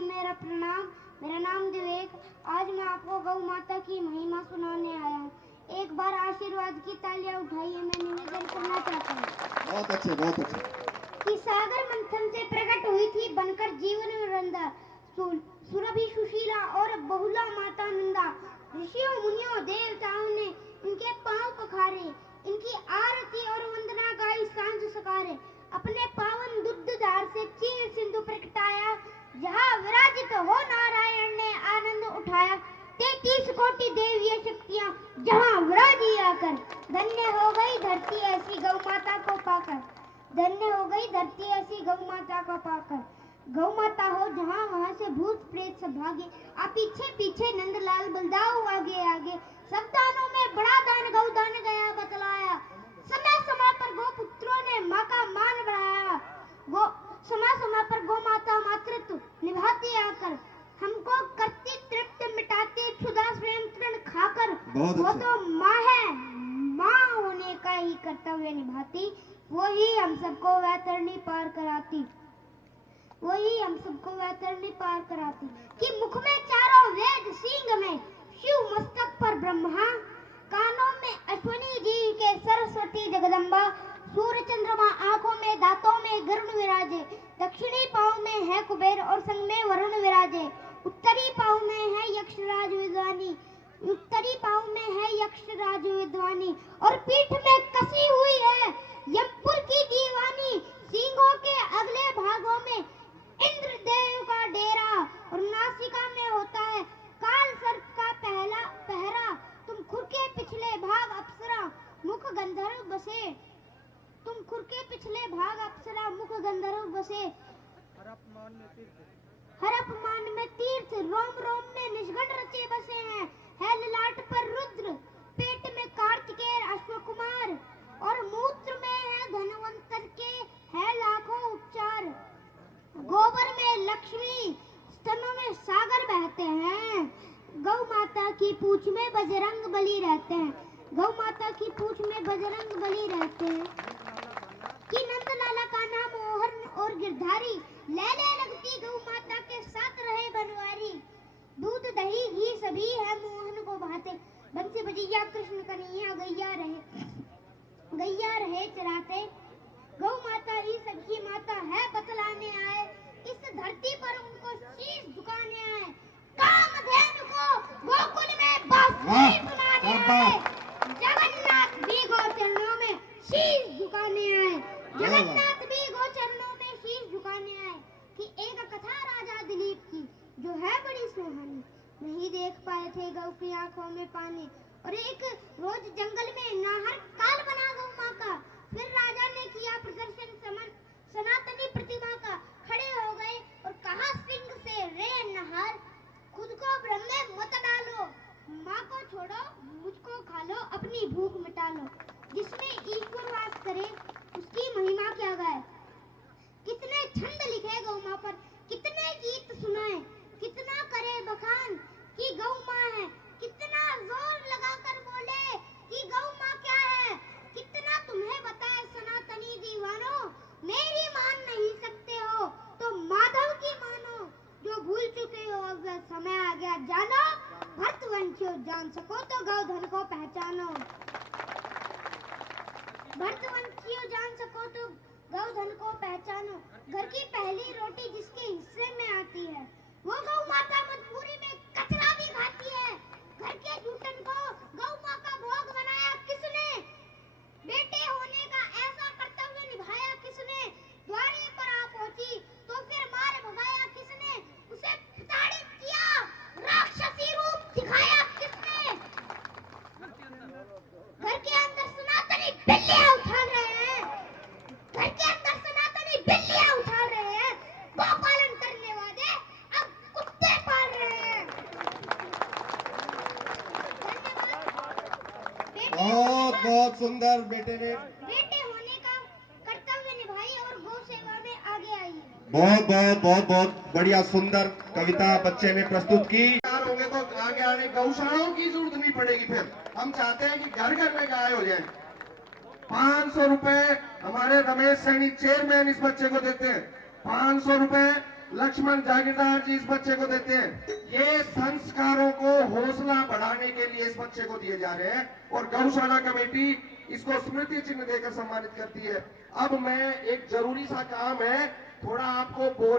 मेरा प्रणाम। मेरा नाम विवेक। आज मैं आपको गौ माता की महिमा सुनाने आया हूँ। एक बार आशीर्वाद की तालियां उठाइए, मैं निवेदन करना चाहता हूँ। बहुत अच्छे, बहुत अच्छे। कि सागर मंथन से प्रकट हुई थी बनकर जीवन वृंदा, सुरभि सुशीला और बहुला माता नंदा। ऋषियों मुनियों देवताओं ने इनके पांव पखारे, इनकी आरती और वंदना गाई सांझ सकारे। अपने पावन दुग्धधार से चीर सिंधु प्रगटाया, जहाँ विराजित हो नारायण ने आनंद उठाया। 33 कोटि देवीय शक्तियां जहाँ विराजी आकर, धन्य हो गई धरती ऐसी गौ माता को पाकर। धन्य हो गई धरती ऐसी गौ माता को पाकर। गौ माता हो जहाँ वहाँ से भूत प्रेत सब भागे। आप पीछे पीछे नंदलाल बलदाऊ आगे आगे। सब दानों में बड़ा दान गौ दान गया बतलाया। समय समय पर गौ पुत्रों ने माँ का मान बढ़ाया। गो समय समय पर गौ माता मातृत्व निभाती आकर, हमको करती तृप्त मिटाती क्षुधा स्वयं तृण खाकर। वो तो माँ है, माँ होने का ही कर्तव्य निभाती, वही हम सबको वैतरणी पार कराती। वही हम सबको वैतरणी पार कराती। कि मुख में चारों वेद, सींग में शिव, मस्तक पर ब्रह्मा, कानों में अश्विनी जी के सरस्वती जगदम्बा। सूर्य चंद्रमा आंखों में दांतों में गरुड़ विराजे। दक्षिणी पाँव में है कुबेर और संग में वरुण विराजे। उत्तरी पाँव में है यक्षराज विद्वानी, उत्तरी पाँव में है यक्षराज विद्वानी। और पीठ में कसी हुई है यमपुर की दीवानी। सींगों के अगले भागों में इंद्र देव का डेरा और नासिका में होता है काल सर्प का पहरा। तुम खुर के पिछले भाग अप्सरा मुख गंधर्व बसे। तुम खुर के पिछले भाग अप्सरा मुख गंधर्व बसे। हर अपमान में तीर्थ, रोम रोम में निष्गण रचे बसे हैं। है ललाट पर रुद्र, पेट में कार्तिकेय अश्व कुमार। और मूत्र में है धनवंतर के है लाखों उपचार। गोबर में लक्ष्मी, स्तनों में सागर बहते हैं। गौ माता की पूंछ में बजरंग बली रहते हैं। गौ माता की पूंछ में बजरंग बली रहते हैं। कि नंदलाला का नाम मोहन और गिरधारी, लैले लगती गौ माता के साथ रहे बनवारी। दूध दही घी सभी है मोहन को भाते। बंसी बजैया कृष्ण कन्हैया गैया रहे चराते। गौ माता ही सबकी माता है बतलाने आए, इस धरती पर उनको शीश झुकाने आए। कामधेनु को गोकुल में बांसुरी सुनाने आए। जगन्नाथ भी गौ चरणों में शीश झुकाने आए। जगन्नाथ भी गौ चरणों में शीश झुकाने आए। कि एक कथा राजा दिलीप की जो है बड़ी सुहानी। नहीं देख पाए थे गौ की आंखों में पानी। और एक रोज जंगल में नाहर काल बना गौ माँ का। फिर राजा ने किया प्रदर्शन सनातनी प्रतिमा का। खड़े हो गए और कहा सिंह से, रे नाहर, खुद को भ्रम में मत डालो। माँ को छोड़ो, मुझको खा लो, अपनी भूख मिटा लो। जिसमें ईश्वर वास करे उसकी महिमा क्या गाए। कितने छंद लिखे गौ माँ पर, कितने गीत सुनाए, कितना करे बखान कि गौ माँ है। कितना जोर लगाकर बोले कि गौ माँ क्या है। कितना तुम्हें बताए सनातनी दीवानो, मेरी मान नहीं सकते हो तो माधव की मानो। जो भूल चुके हो अब समय आ गया जानो, भरतवंशियों जान सको तो गौधन को पहचानो। भरतवंशियों जान सको तो गौधन को पहचानो। घर की पहली रोटी जिसके हिस्से में आती है, वो गौ माता मजबूरी में कचरा भी खाती है। घर के जूठन को गौ माँ का भोग बनाया किसने। बेटे होने का ऐसा कर्तव्य निभाया किसने। द्वारे पर आ पहुंची तो फिर मार भगाया किसने। उसे प्रताड़ित किया, राक्षसी रूप दिखाया किसने। घर के अंदर सनातनी बिल्लियां उछाल रहे हैं। घर के अंदर सनातनी बिल्लियां उछाल रहे हैं। गौ पालन करने वाले अब कुत्ते पाल रहे हैं। बहुत बहुत सुंदर बेटे ने बेटे होने का कर्तव्य निभाई और गौ सेवा में आगे आई। बहुत बहुत बहुत बहुत बढ़िया सुंदर कविता बच्चे ने प्रस्तुत की। होंगे तो आगे आने गौशालाओं की जरूरत नहीं पड़ेगी। फिर हम चाहते हैं कि घर घर में गाय हो जाए। 500 रुपए हमारे रमेश सैनी चेयरमैन इस बच्चे को देते हैं। 500 रुपए लक्ष्मण जागीरदार जी इस बच्चे को देते हैं। ये संस्कारों को हौसला बढ़ाने के लिए इस बच्चे को दिए जा रहे हैं और गौशाला कमेटी इसको स्मृति चिन्ह देकर सम्मानित करती है। अब मैं एक जरूरी सा काम है, थोड़ा आपको बोरी